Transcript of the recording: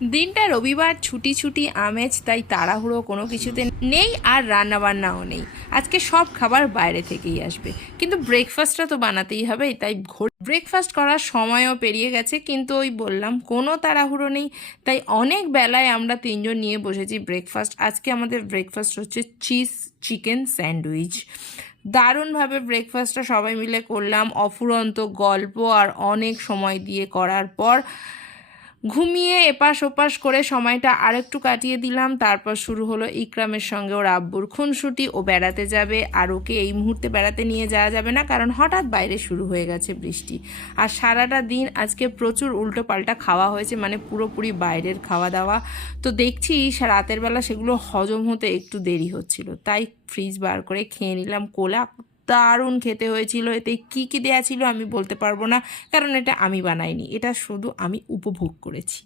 দিনটা রবিবার, ছুটি ছুটি আমেজ, তাই তাড়াহুড়ো কোনো কিছুতে নেই আর রান্নাবান্নাও নেই। আজকে সব খাবার বাইরে থেকেই আসবে, কিন্তু ব্রেকফাস্টটা তো বানাতেই হবে, তাই ব্রেকফাস্ট করার সময়ও পেরিয়ে গেছে, কিন্তু ওই বললাম কোনো তাড়াহুড়ো নেই, তাই অনেক বেলায় আমরা তিনজন নিয়ে বসেছি ব্রেকফাস্ট। আজকে আমাদের ব্রেকফাস্ট হচ্ছে চিজ চিকেন স্যান্ডউইচ। দারুণভাবে ব্রেকফাস্টটা সবাই মিলে করলাম, অফুরন্ত গল্প আর অনেক সময় দিয়ে করার পর ঘুমিয়ে এপাশ ওপাশ করে সময়টা আরেকটু কাটিয়ে দিলাম। তারপর শুরু হলো ইকরামের সঙ্গে ওর আব্বুর খুনসুটি। ও বেড়াতে যাবে, আর ওকে এই মুহূর্তে বেড়াতে নিয়ে যাওয়া যাবে না, কারণ হঠাৎ বাইরে শুরু হয়ে গেছে বৃষ্টি। আর সারাটা দিন আজকে প্রচুর উল্টো পাল্টা খাওয়া হয়েছে, মানে পুরোপুরি বাইরের খাওয়া দাওয়া। তো দেখছি রাতের বেলা সেগুলো হজম হতে একটু দেরি হচ্ছিল, তাই ফ্রিজ বার করে খেয়ে নিলাম কোলা। দারুণ খেতে হয়েছিল। এতে কি কি দেয়া ছিল আমি বলতে পারবো না, কারণ এটা আমি বানাইনি, এটা শুধু আমি উপভোগ করেছি।